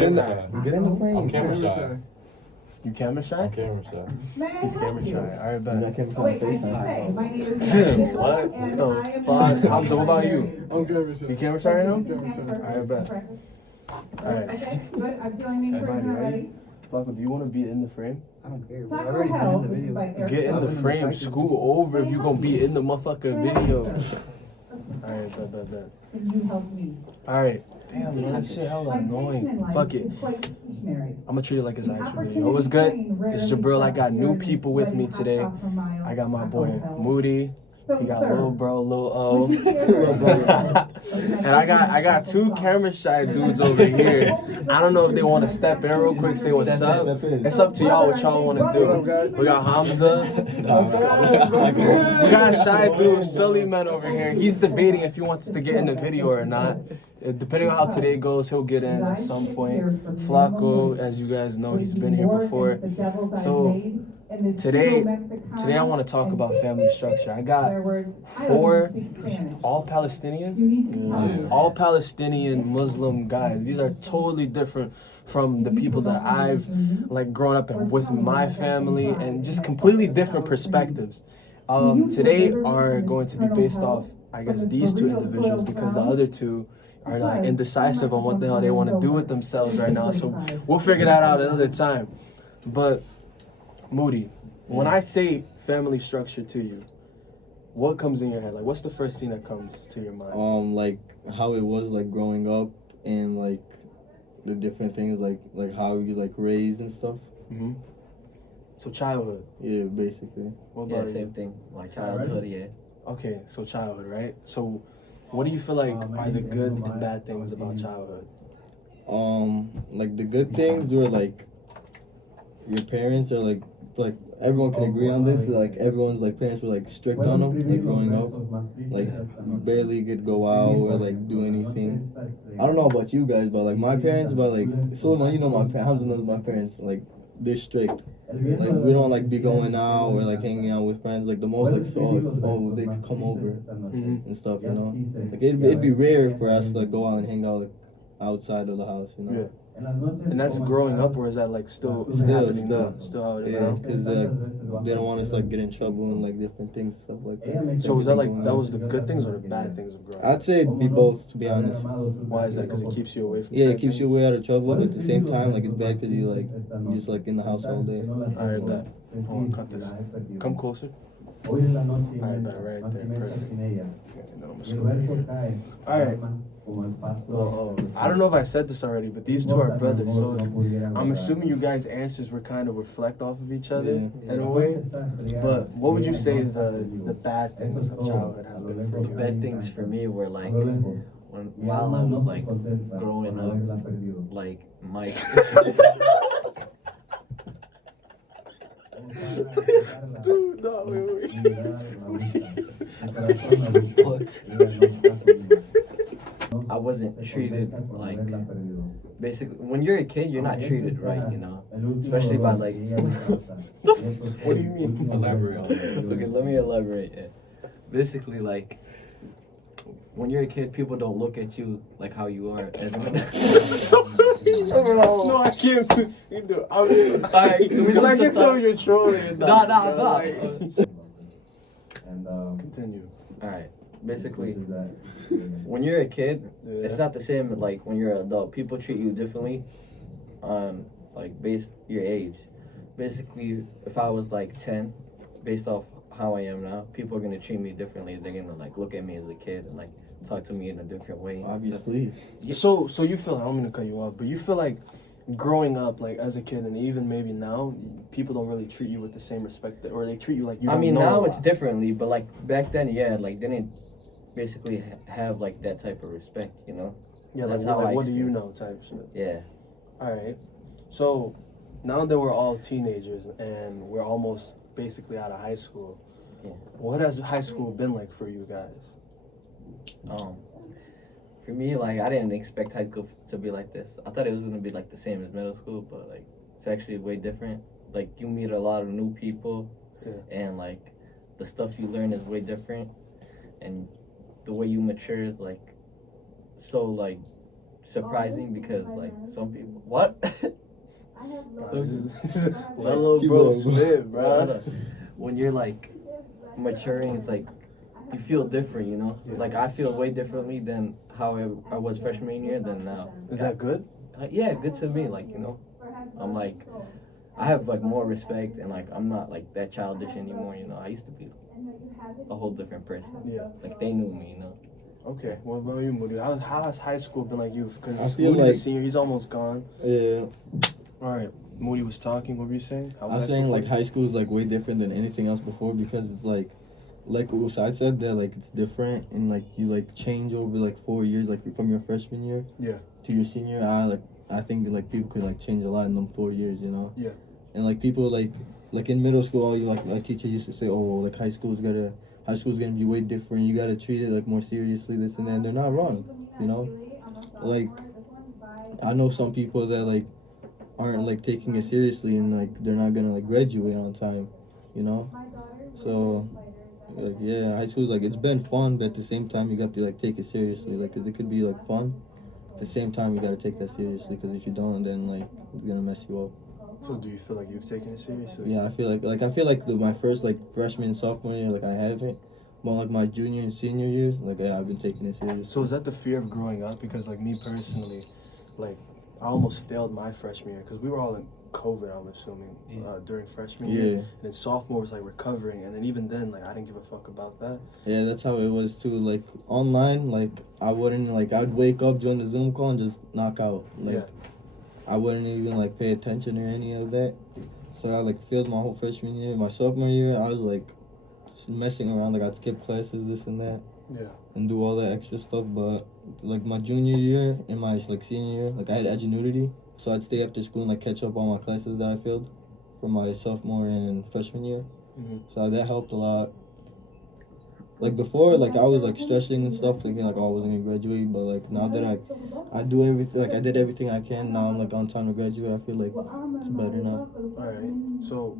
Get in the frame. I'm camera shy. You camera shy? I'm camera shy. He's camera shy. Alright, bet. Wait, I did say, my name is What and the I am fuck? Hamza, what about you? I'm camera shy. You camera shy right now? Alright, Alright, bet. Alright. Okay, good. I'm feeling me first now, ready? Flacco, do you want to be in the frame? I don't care. Taco I already been in the video. Bell by Eric Get in the Clapton. frame. Scoot over if you gonna be in the motherfucking video. Alright, bet. Can you help me? Alright. Damn, man, that shit hella annoying. Fuck it. I'm gonna treat it like it's an actual video. What's good? It's Jabril. I got new people with me today. I got my boy Moody. He got little bro, Lil O. And I got two camera shy dudes over here. I don't know if they want to step in real quick, say what's up. It's up to y'all what y'all want to do. We got Hamza. We got shy dude, silly man over here. He's debating if he wants to get in the video or not. Depending on how today goes, he'll get in at some point. Flacco, as you guys know, he's been here before. So today I want to talk about family structure. I got 4 all Palestinian, all Palestinian Muslim guys. These are totally different from the people that I've like grown up with my family, and just completely different perspectives. Today are going to be based off, I guess, these 2 individuals, because the other 2 are like indecisive on what the hell they want to do with themselves right now. So we'll figure that out another time. But Moody, when I say family structure to you, what comes in your head? Like, what's the first thing that comes to your mind? Like how it was like growing up, and like the different things, like how you like raised and stuff. Mm-hmm. So childhood. Yeah, basically. What about you? Same thing. Like childhood, yeah. Okay, so childhood, right? So what do you feel like are the good and bad things about childhood? Like the good things were like your parents are like everyone can agree on this. Like everyone's like parents were like strict on them, like growing up. Like you barely could go out or like do anything. I don't know about you guys, but like my parents, but like Suleiman, you know my parents, Hamza knows my parents. Like they're strict. Like we don't like be going out or like hanging out with friends. Like the most like oh they could come over and stuff, you know. Like it'd be rare for us to like go out and hang out like outside of the house, you know. Yeah. And that's growing up, or is that like still happening now? Still how it is now? Because they don't want us to like get in trouble and like different things, stuff like that. So was that like that was the good things or the bad things of growing up? I'd say it'd be both, to be honest. Why is that? Because it keeps you away from. Yeah, it keeps you way out of trouble, but at the same time, like it's bad because you're just like in the house all day. I heard that. I want to cut this. Come closer. Alright, bet, right there, perfect. Alright. Well, I don't know if I said this already, but these 2 are brothers, so I'm assuming you guys' answers were kind of reflect off of each other in a way. But what would you say the bad things of childhood have been for you? Bad things for me were like while I was like growing up, like my Dude, no, wait. I wasn't treated like, basically when you're a kid you're not treated right, you know, especially by like What do you mean? Elaborate on that. okay, let me elaborate. Yeah. Basically, like when you're a kid, people don't look at you like how you are as an No, I can't. You do. Because I can tell you're trolling. Nah. Continue. Alright, basically, when you're a kid, it's not the same like when you're an adult. People treat you differently on like based your age. Basically, if I was like 10, based off how I am now, people are gonna treat me differently. They're gonna like look at me as a kid and like talk to me in a different way. Obviously. So you feel, I don't mean to cut you off, but you feel like growing up, like as a kid, and even maybe now, people don't really treat you with the same respect, or they treat you like you don't know now a it's lot. differently, but like back then, yeah, like they didn't basically have like that type of respect, you know? Yeah, That's like, how I what do you experienced. know type shit. Yeah. All right. So now that we're all teenagers and we're almost basically out of high school, what has high school been like for you guys? For me, like I didn't expect high school to be like this. I thought it was gonna be like the same as middle school, but like it's actually way different. Like you meet a lot of new people, and like the stuff you learn is way different, and the way you mature is like so like surprising because like some people what Lelo Keep bro going, bro. spit, bro. when you're like maturing, it's like you feel different, you know. Yeah. Like I feel way differently than how I was freshman year than now. Is that good? Yeah, good to me. Like, you know, I'm like, I have like more respect and like I'm not like that childish anymore. You know, I used to be a whole different person. Yeah. Like they knew me, you know. Okay. What about you, Moody? How has high school been like you? I Because feel Moody's a like- senior. He's almost gone. Yeah. All right. Moody was talking. What were you saying? How was I'm high saying school like for you? high school is like way different than anything else before because it's like Usai said that like it's different and like you like change over like 4 years like from your freshman year Yeah. to your senior. I think like people could like change a lot in them 4 years, you know. Yeah. And like people like in middle school, all you like teachers used to say, oh like high school's gonna be way different. You gotta treat it like more seriously, this and that. And they're not wrong, you know. Like I know some people that like aren't like taking it seriously and like they're not gonna like graduate on time, you know. So like yeah, high school's like it's been fun, but at the same time you got to like take it seriously, like 'cause it could be like fun. At the same time you gotta take that seriously, 'cause if you don't, then like it's gonna mess you up. So do you feel like you've taken it seriously? Yeah, I feel like my first like freshman sophomore year like I haven't, but like my junior and senior years like yeah, I've been taking it seriously. So is that the fear of growing up? Because like me personally, like I almost failed my freshman year because we were all in COVID. I'm assuming during freshman year, Yeah. and then sophomore was like recovering, and then even then like I didn't give a fuck about that. Yeah, that's how it was too. Like online, like I wouldn't like I'd wake up, join the Zoom call, and just knock out. Like Yeah. I wouldn't even like pay attention or any of that. So I like failed my whole freshman year. My sophomore year, I was like just messing around. Like I'd skip classes, this and that, Yeah. and do all that extra stuff. But like my junior year and my like senior year, like I had ingenuity, so I'd stay after school and like catch up on my classes that I failed from my sophomore and freshman year. Mm-hmm. So that helped a lot. Like before, like I was like stressing and stuff, thinking like oh, I wasn't gonna graduate. But like now that I do everything, like I did everything I can. Now I'm like on time to graduate. I feel like it's better now. All right. So,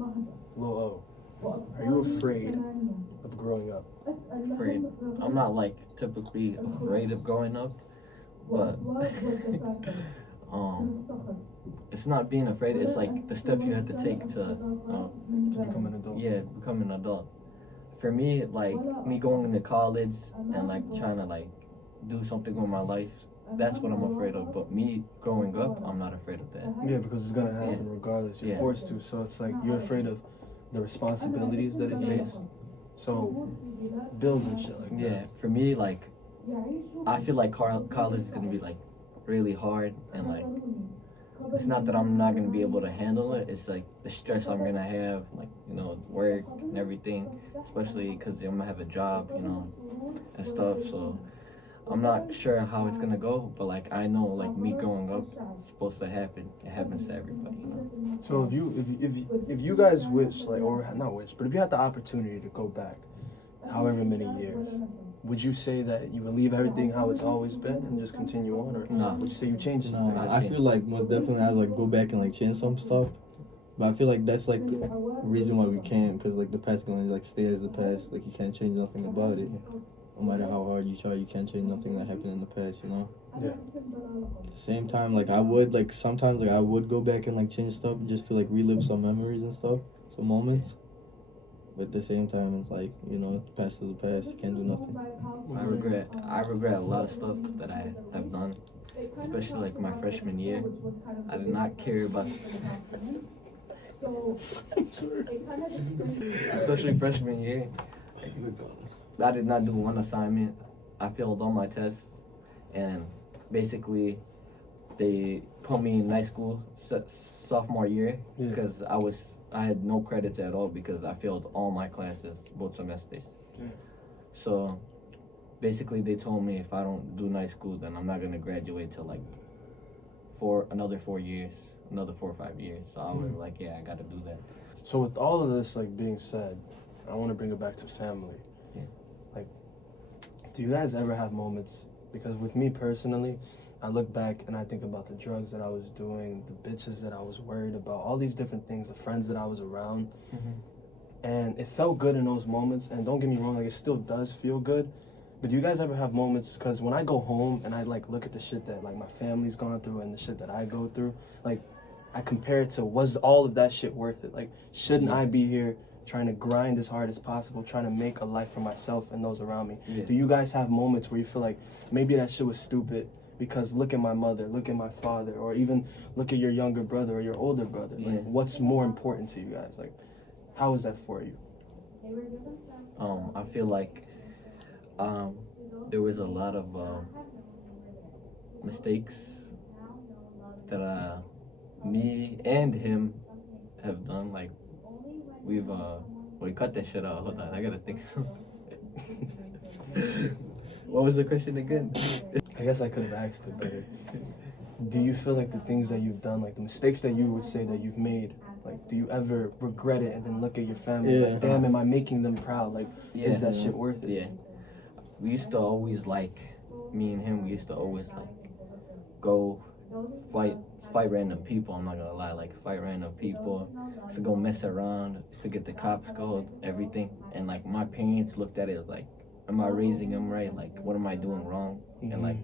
Lil O, are you afraid of growing up? Afraid. I'm not like typically afraid of growing up, but it's not being afraid. It's like the step you have to take to To become an adult? yeah, become an adult. For me, like me going into college and like trying to like do something with my life, that's what I'm afraid of. But me growing up, I'm not afraid of that. Yeah, because it's gonna happen regardless. You're Yeah. forced to. So it's like you're afraid of the responsibilities that it takes. So bills and shit like that. Yeah, for me, like I feel like college is gonna be like really hard and like it's not that I'm not gonna be able to handle it. It's like the stress I'm gonna have, like you know, work and everything, especially because I'm gonna have a job, you know, and stuff. So I'm not sure how it's gonna go, but like I know, like me growing up, it's supposed to happen. It happens to everybody, you know. So if you guys wish, like, or not wish, but if you had the opportunity to go back, however many years, would you say that you would leave everything how it's always been and just continue on, or No. would you say you changed No, something? I feel like most definitely I'd like go back and like change some stuff. But I feel like that's like the reason why we can't, because like the past gonna like stay as the past. Like you can't change nothing about it. No matter how hard you try, you can't change nothing that happened in the past, you know? Yeah. At the same time, like I would like sometimes like I would go back and like change stuff just to like relive some memories and stuff, some moments. But at the same time, it's like, you know, the past is the past. You can't do nothing. I regret a lot of stuff that I have done, especially like my freshman year. I did not care about, especially freshman year. I did not do one assignment. I failed all my tests, and basically, they put me in night school sophomore year because I had no credits at all because I failed all my classes both semesters. Yeah. So basically, they told me if I don't do night school, then I'm not gonna graduate till like another 4 years, another 4 or 5 years. So I was like, yeah, I gotta do that. So with all of this like being said, I want to bring it back to family. Yeah. Like, do you guys ever have moments? Because with me personally, I look back and I think about the drugs that I was doing, the bitches that I was worried about, all these different things, the friends that I was around. And it felt good in those moments. And don't get me wrong, like it still does feel good. But do you guys ever have moments, because when I go home and I like look at the shit that like my family's gone through and the shit that I go through, like I compare it to, was all of that shit worth it? Like, shouldn't I be here trying to grind as hard as possible, trying to make a life for myself and those around me? Yeah. Do you guys have moments where you feel like maybe that shit was stupid because look at my mother, look at my father, or even look at your younger brother or your older brother? Like, Yeah. what's more important to you guys? Like, how is that for you? I feel like there was a lot of mistakes that me and him have done. Like we cut that shit out. Hold on, I gotta think. What was the question again? I guess I could have asked it better. Do you feel like the things that you've done, like the mistakes that you would say that you've made, like do you ever regret it and then look at your family like, damn, am I making them proud? Like, is that shit worth it? Yeah. We used to always like, me and him, we used to always like go fight random people. I'm not gonna lie, like fight random people. Used to go mess around, used to get the cops called, everything. And like my parents looked at it like, am I raising them right? Like, what am I doing wrong? And like,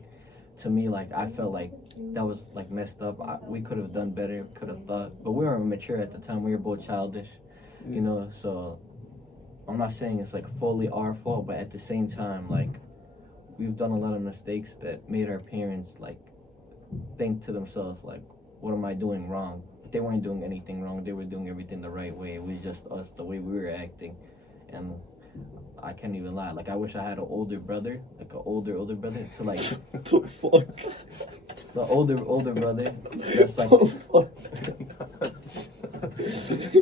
to me, like I felt like that was like messed up. We could have done better, could have thought, but we weren't mature at the time. We were both childish, you know. So I'm not saying it's like fully our fault, but at the same time, like we've done a lot of mistakes that made our parents like think to themselves like, what am I doing wrong? But they weren't doing anything wrong. They were doing everything the right way. It was just us, the way we were acting. And I can't even lie. Like, I wish I had an older brother, like an older brother. So like, the older brother. That's like.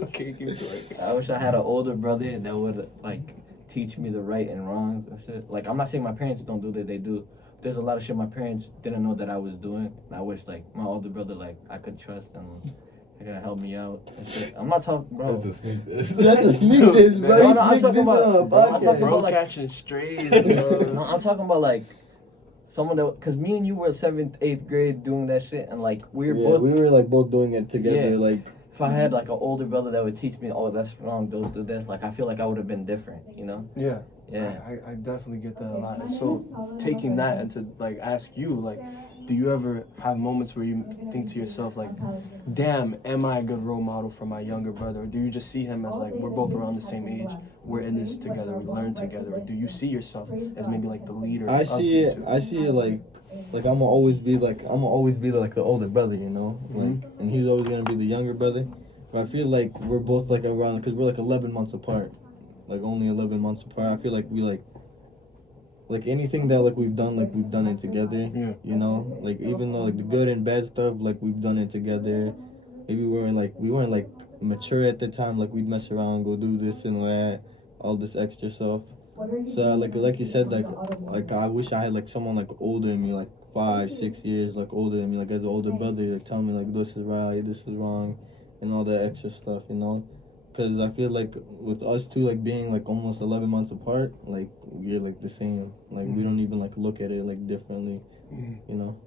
Okay, keep going. I wish I had an older brother that would like teach me the right and wrongs and shit. Like, I'm not saying my parents don't do that, they do. There's a lot of shit my parents didn't know that I was doing. And I wish like my older brother, like I could trust and they're gonna help me out and shit. I'm not talking, bro. That's a sneak this, bro. No, no, I'm talking about Bro, like, catching strays, bro. no, I'm talking about like someone that, cause me and you were 7th, 8th grade doing that shit, and like we were like both doing it together. Yeah. Like, if I had like an older brother that would teach me, oh, that's wrong, don't do that. Like I feel like I would have been different, you know? Yeah. Yeah. I definitely get that a lot. And so taking that and to like ask you, like, do you ever have moments where you think to yourself like, damn, am I a good role model for my younger brother? Or do you just see him as like, we're both around the same age, we're in this together, we learn together? Or do you see yourself as maybe like the leader? I see it like I'm gonna always be like the older brother, you know, like, and he's always gonna be the younger brother. But I feel like we're both like around, because we're like 11 months apart, like only 11 months apart. I feel like we like anything that like we've done it together. Yeah. You know, like even though like the good and bad stuff, like we've done it together. Maybe we weren't like mature at the time, like we'd mess around, go do this and that, all this extra stuff. So like you said, like I wish I had like someone like older than me, like 5, 6 years like older than me, like as an older brother, like tell me like this is right, this is wrong, and all that extra stuff, you know. Because I feel like with us two like being like almost 11 months apart, like we're like the same, like we don't even like look at it like differently, you know.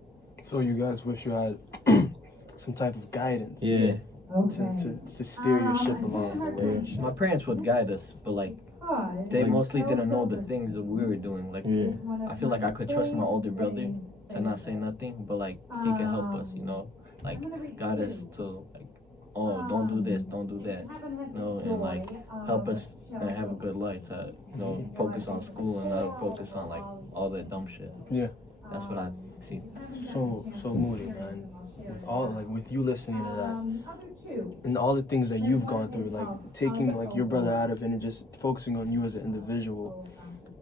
So you guys wish you had some type of guidance, Yeah. to steer your ship along the way. My parents would guide us, but like they mostly didn't know the things that we were doing. Like I feel like I could trust my older brother to not say nothing, but like he can help us, you know, like guide us to like, oh, don't do this, don't do that, you know, and like help us and have a good life to, you know, focus on school and not focus on like all that dumb shit. Yeah. That's what I see. So Moody, man, with you listening to that and all the things that you've gone through, like taking like your brother out of it and just focusing on you as an individual,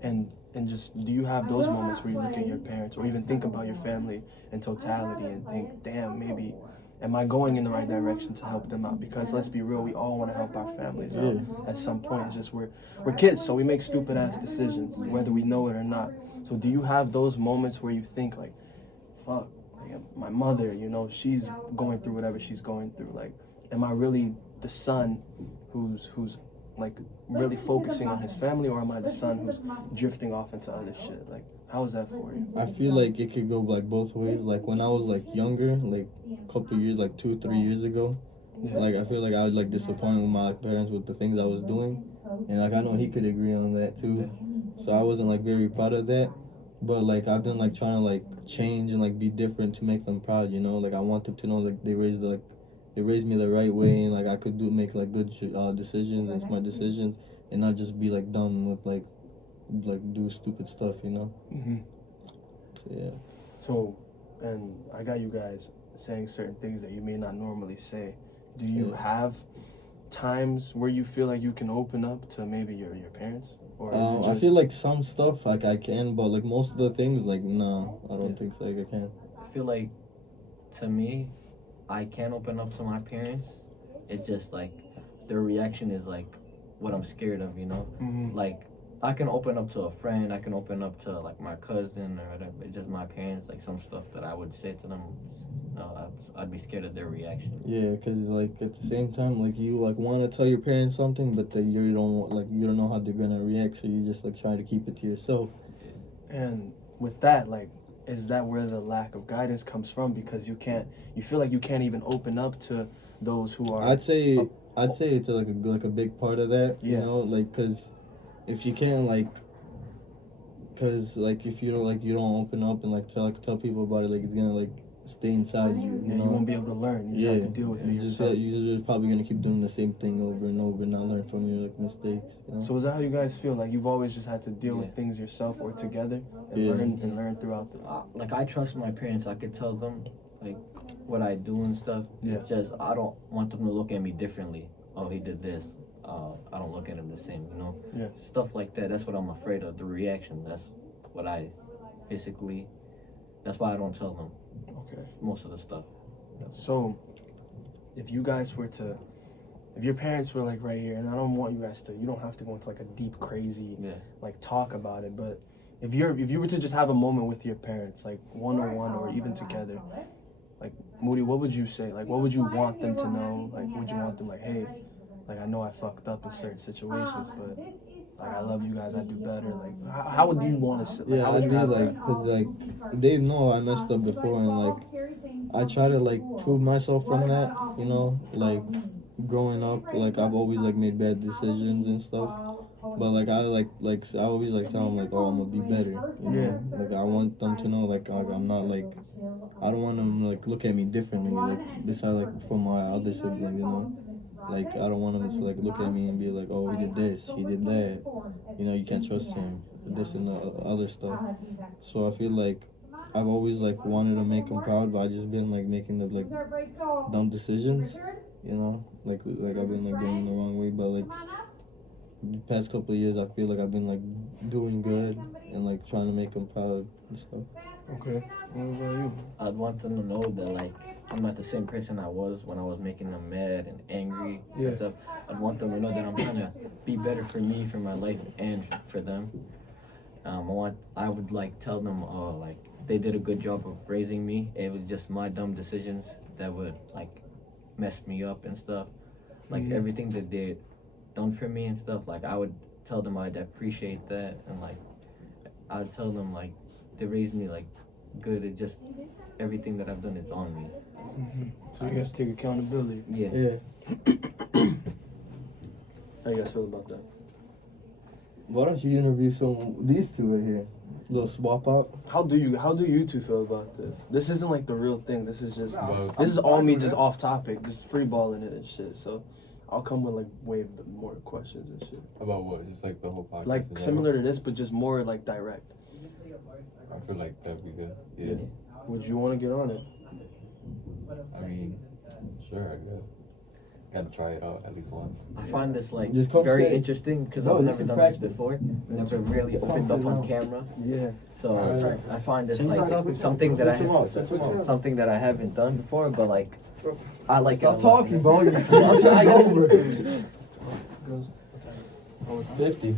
and just, do you have those moments where you look at your parents or even think about your family in totality and think, damn, maybe am I going in the right direction to help them out? Because let's be real, we all want to help our families out at some point. It's just we're kids, so we make stupid ass decisions whether we know it or not. So do you have those moments where you think like, fuck, like, my mother, you know, she's going through whatever she's going through, like, am I really the son who's like really focusing on his family, or am I the son who's drifting off into other shit? Like, how is that for you? I feel like it could go like both ways. Like when I was like younger, like a couple years, like 2-3 years ago, like I feel like I was like disappointed with my parents with the things I was doing, and like I know he could agree on that too. So I wasn't like very proud of that. But like I've been like trying to like change and like be different to make them proud, you know. Like I want them to know like they raised me the right way, and like I could make like good decisions and smart decisions, and not just be like dumb with like do stupid stuff, you know. Mm-hmm. So, yeah. So, and I got you guys saying certain things that you may not normally say. Do you have times where you feel like you can open up to maybe your parents? Or is it just... I feel like some stuff like I can, but like most of the things like no, I don't think so, like I can. I feel like, to me, I can open up to my parents. It's just like their reaction is like what I'm scared of, you know. Mm-hmm. Like I can open up to a friend, I can open up to like my cousin or whatever. It's just my parents, like some stuff that I would say to them. I'd be scared of their reaction. Yeah, because like at the same time, like you like want to tell your parents something, but that you don't know how they're gonna react, so you just like try to keep it to yourself. And with that, like, is that where the lack of guidance comes from? Because you feel like you can't even open up to those who are... I'd say it's like a big part of that, Yeah. you know, like because if you can't if you don't open up and like tell people about it, like it's gonna like stay inside you. You won't be able to learn. You just have to deal with it yourself. You're just probably gonna keep doing the same thing over and over, and not learn from your like mistakes. You know? So is that how you guys feel? Like you've always just had to deal with things yourself or together and learn throughout the... Like I trust my parents. I could tell them like what I do and stuff. Yeah. It's just I don't want them to look at me differently. Oh, he did this. I don't look at him the same, you know. Yeah. Stuff like that. That's what I'm afraid of. The reaction. That's what I basically. That's why I don't tell them. Okay. Most of the stuff. So, if you guys were to, if your parents were like right here, and I don't want you guys to, you don't have to go into like a deep, crazy, like talk about it, but if you were to just have a moment with your parents, like one-on-one or even together, like Moody, what would you say? Like, what would you want them to know? Like, would you want them like, hey, like I know I fucked up in certain situations, but like I love you guys, I do better. Like, how would you want to? Like, how would you have that? Cause like they know I messed up before, and like I try to like prove myself from that, you know, like growing up, like I've always like made bad decisions and stuff, but like I always like tell them like, oh, I'm gonna be better, you know? Like I want them to know like I'm not like, I don't want them to like look at me differently, like besides like from my other sibling, you know. Like, I don't want him to, like, look at me and be like, oh, he did this, he did that. You know, you can't trust him. This and the other stuff. So I feel like I've always, like, wanted to make him proud, but I just been, like, making the, like, dumb decisions. You know? Like I've been, like, going the wrong way. But, like, the past couple of years, I feel like I've been, like, doing good and, like, trying to make him proud and stuff. Okay. What about you? I'd want them to know that, like, I'm not the same person I was when I was making them mad and angry and stuff. I'd want them to know that I'm trying to be better for me, for my life, and for them. I would like tell them, like they did a good job of raising me. It was just my dumb decisions that would like mess me up and stuff. Like everything that they done for me and stuff. Like I would tell them I'd appreciate that, and like I'd tell them like they raised me like good. It just everything that I've done is on me. So you guys take accountability. Yeah. How you guys feel about that? Why don't you interview these two right here? Little swap out. How do you two feel about this? This isn't like the real thing. This is just this is all me just off topic, just free balling it and shit. So I'll come with like way more questions and shit. About what? Just like the whole podcast? Like similar to this, but just more like direct. I feel like that'd be good. Yeah. Would you want to get on it? I mean, sure, I guess. Gotta try it out at least once. I find this like Just come very say- interesting because No, I've this never is done practice. this before. Never really opened up on camera. Yeah. So Alright. I find this like something that I haven't done before, but like I like it. a Stop lot. talking, bro. You're I got 50.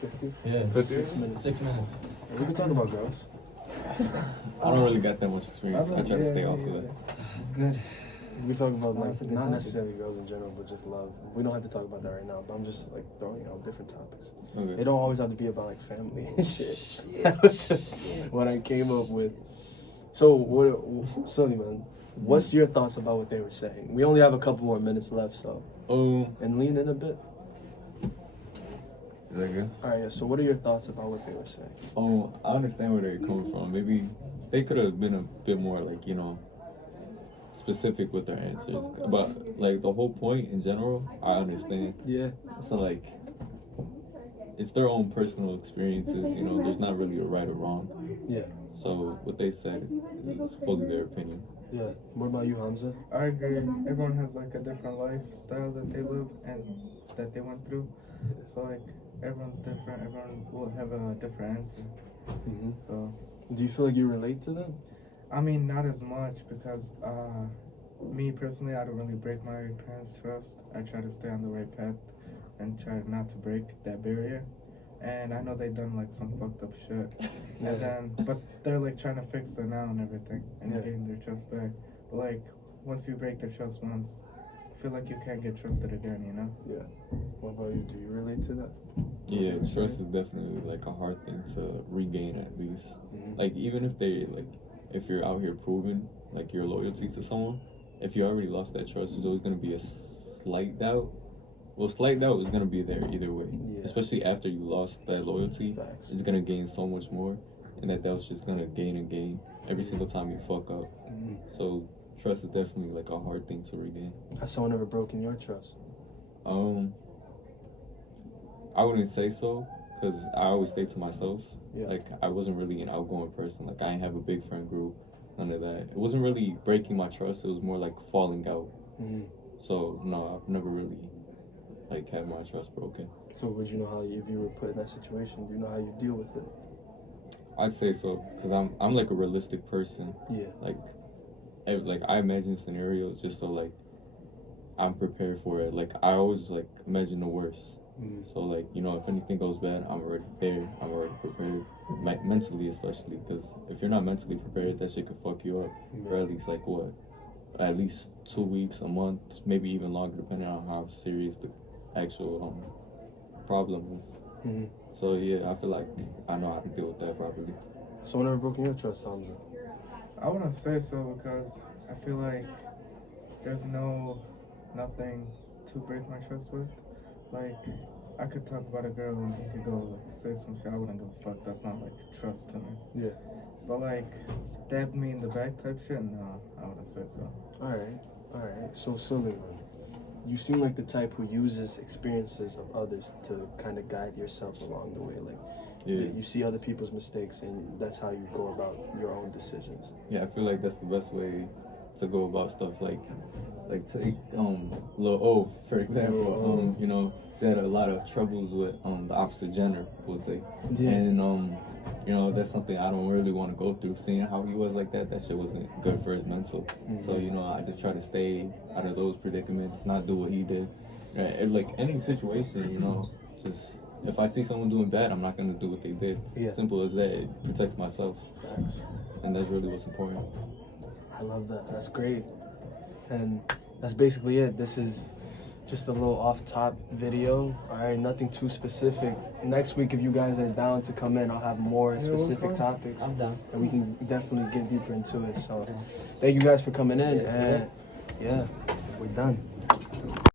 50? Yeah. 6 minutes. 6 minutes. We can talk about girls. I don't really got that much experience. I try to stay off of it. It's good. We talk about like That's a good not topic. necessarily girls in general, but just love. We don't have to talk about that right now. But I'm just like throwing out different topics. Okay. They don't always have to be about like family and shit. That was just what I came up with. So, Sully, man, what's your thoughts about what they were saying? We only have a couple more minutes left, so and lean in a bit. Is that good? All right, yeah. So what are your thoughts about what they were saying? I understand where they're coming from. Maybe they could have been a bit more like, you know, specific with their answers. But like the whole point in general, I understand. Yeah. So like, it's their own personal experiences. You know, there's not really a right or wrong. Yeah. So what they said is fully their opinion. Yeah. What about you, Hamza? I agree. Everyone has like a different lifestyle that they live and that they went through. So like everyone's different. Everyone will have a different answer. Mm-hmm. So Do you feel like you relate to them? I mean, not as much because me personally, I don't really break my parents' trust. I try to stay on the right path and try not to break that barrier. And I know they done like some fucked up shit. Yeah. And then, but they're like trying to fix it now and everything and Yeah. getting their trust back. But like, once you break their trust once, I feel like you can't get trusted again, you know? Yeah. What about you? Do you relate to that? Yeah, trust is definitely like a hard thing to regain at least. Mm-hmm. Like even if you're out here proving like your loyalty to someone, if you already lost that trust, there's always gonna be a slight doubt. Well, slight doubt is gonna be there either way. Yeah. Especially after you lost that loyalty, Facts. it's gonna gain so much more, and that doubt's just gonna gain and gain every single time you fuck up. Mm-hmm. So trust is definitely like a hard thing to regain. Has someone ever broken your trust? I wouldn't say so, because I always stay to myself. Yeah. Like, I wasn't really an outgoing person. Like, I didn't have a big friend group, none of that. It wasn't really breaking my trust. It was more like falling out. Mm-hmm. So, no, I've never really, like, had my trust broken. So would you know how, if you were put in that situation, do you know how you deal with it? I'd say so, because I'm like a realistic person. Yeah. Like, I imagine scenarios just so, like, I'm prepared for it. Like, I always, like, imagine the worst. Mm-hmm. So, like, you know, if anything goes bad, I'm already there. I'm already prepared. Mentally, especially. Because if you're not mentally prepared, that shit could fuck you up. For at least, like, what? At least 2 weeks, a month, maybe even longer, depending on how serious the actual problem is. Mm-hmm. So, yeah, I feel like I know how to deal with that properly. Someone ever broken your trust, Hamza? I wouldn't say so because I feel like there's nothing to break my trust with. Like, I could talk about a girl and he could go like say some shit. I wouldn't give a fuck. That's not like trust to me. Yeah. But like stab me in the back type shit, no, I wouldn't say so. Alright. So Sullivan, you seem like the type who uses experiences of others to kind of guide yourself along the way. Like, Yeah. you see other people's mistakes and that's how you go about your own decisions. Yeah, I feel like that's the best way to go about stuff. Like take Lil O, for example. You know, he had a lot of troubles with the opposite gender, we'll say. Yeah. And you know, that's something I don't really want to go through. Seeing how he was like that shit wasn't good for his mental. Mm-hmm. So, you know, I just try to stay out of those predicaments, not do what he did. Right? And, like any situation, you know, just if I see someone doing bad, I'm not gonna do what they did. Yeah. Simple as that. It protects myself. Facts. And that's really what's important. I love that. That's great. And that's basically it. This is just a little off-top video. All right, nothing too specific. Next week, if you guys are down to come in, I'll have more specific topics. I'm down. And we can definitely get deeper into it. So thank you guys for coming in. And yeah, we're done.